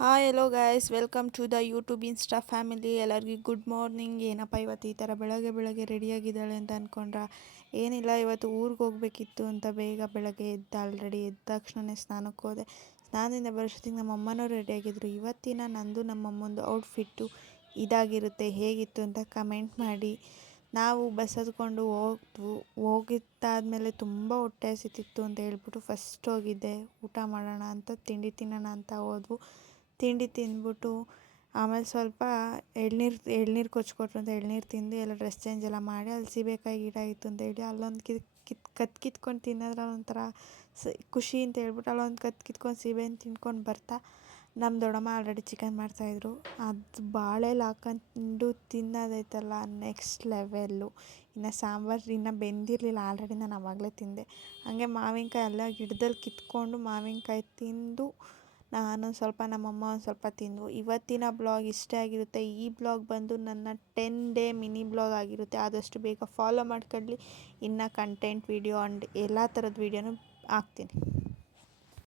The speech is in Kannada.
Hi hello guys welcome to the YouTube insta family. ಎಲ್ಲರಿಗೂ ಗುಡ್ ಮಾರ್ನಿಂಗ್. ಏನಪ್ಪ ಇವತ್ತು ಈ ಥರ ಬೆಳಗ್ಗೆ ಬೆಳಗ್ಗೆ ರೆಡಿಯಾಗಿದ್ದಾಳೆ ಅಂತ ಅಂದ್ಕೊಂಡ್ರ? ಏನಿಲ್ಲ, ಇವತ್ತು ಊರಿಗೆ ಹೋಗಬೇಕಿತ್ತು ಅಂತ ಬೇಗ ಬೆಳಗ್ಗೆ ಆಲ್ರೆಡಿ ಎದ್ದ ತಕ್ಷಣವೇ ಸ್ನಾನಕ್ಕೆ ಹೋದೆ. ಸ್ನಾನದಿಂದ ಬರೋಷ್ಟೊತ್ತಿಗೆ ನಮ್ಮ ಅಮ್ಮನೂ ರೆಡಿಯಾಗಿದ್ದರು. ಇವತ್ತಿನ ನಂದು ನಮ್ಮಮ್ಮಂದು ಔಟ್ಫಿಟ್ಟು ಇದಾಗಿರುತ್ತೆ. ಹೇಗಿತ್ತು ಅಂತ ಕಮೆಂಟ್ ಮಾಡಿ. ನಾವು ಬಸ್ ಹತ್ಕೊಂಡು ಹೋಗಿದ್ದಾದ್ಮೇಲೆ ತುಂಬ ಹೊಟ್ಟೆ ಹಸಿತಿತ್ತು ಅಂತ ಹೇಳ್ಬಿಟ್ಟು ಫಸ್ಟ್ ಹೋಗಿದ್ದೆ. ಊಟ ಮಾಡೋಣ ಅಂತ, ತಿಂಡಿ ತಿನ್ನೋಣ ಅಂತ ಹೋದ್ವು. ತಿಂಡಿ ತಿಂದ್ಬಿಟ್ಟು ಆಮೇಲೆ ಸ್ವಲ್ಪ ಎಳ್ನೀರು ಕೊಚ್ಕೊಟ್ರು ಅಂತ ಎಳ್ನೀರು ತಿಂದು ಎಲ್ಲ ಡ್ರೆಸ್ ಚೇಂಜ್ ಎಲ್ಲ ಮಾಡಿ, ಅಲ್ಲಿ ಸೀಬೆಕಾಯಿ ಗಿಡ ಇತ್ತು ಅಂತ ಹೇಳಿ ಅಲ್ಲೊಂದು ಕಿತ್ಕೊಂಡು ತಿನ್ನೋದ್ರಲ್ಲಿ ಒಂಥರ ಖುಷಿ ಅಂತ ಹೇಳ್ಬಿಟ್ಟು ಅಲ್ಲೊಂದು ಕಿತ್ಕೊಂಡು ಸೀಬೆನ ತಿನ್ಕೊಂಡು ಬರ್ತಾ ನಮ್ಮ ದೊಡ್ಡಮ್ಮ ಆಲ್ರೆಡಿ ಚಿಕನ್ ಮಾಡ್ತಾಯಿದ್ರು. ಅದು ಬಾಳೆಲಿ ಹಾಕೊಂಡು ತಿನ್ನೋದೈತಲ್ಲ ನೆಕ್ಸ್ಟ್ ಲೆವೆಲ್ಲು. ಇನ್ನು ಸಾಂಬಾರು ಇನ್ನೂ ಬೆಂದಿರಲಿಲ್ಲ, ಆಲ್ರೆಡಿ ನಾನು ಆವಾಗಲೇ ತಿಂದೆ. ಹಾಗೆ ಮಾವಿನಕಾಯಿ ಎಲ್ಲ ಗಿಡದಲ್ಲಿ ಕಿತ್ಕೊಂಡು ಮಾವಿನಕಾಯಿ ತಿಂದು ನಾನು ಸ್ವಲ್ಪ, ನಮ್ಮಮ್ಮ ಒಂದು ಸ್ವಲ್ಪ ತಿಂದು. ಇವತ್ತಿನ ಬ್ಲಾಗ್ ಇಷ್ಟೇ ಆಗಿರುತ್ತೆ. ಈ ಬ್ಲಾಗ್ ಬಂದು ನನ್ನ 10 ಡೇ ಮಿನಿ ಬ್ಲಾಗ್ ಆಗಿರುತ್ತೆ. ಆದಷ್ಟು ಬೇಗ ಫಾಲೋ ಮಾಡ್ಕೊಳ್ಳಿ. ಇನ್ನು ಕಂಟೆಂಟ್ ವೀಡಿಯೋ ಆ್ಯಂಡ್ ಎಲ್ಲ ಥರದ ವೀಡಿಯೋನು ಹಾಕ್ತೀನಿ.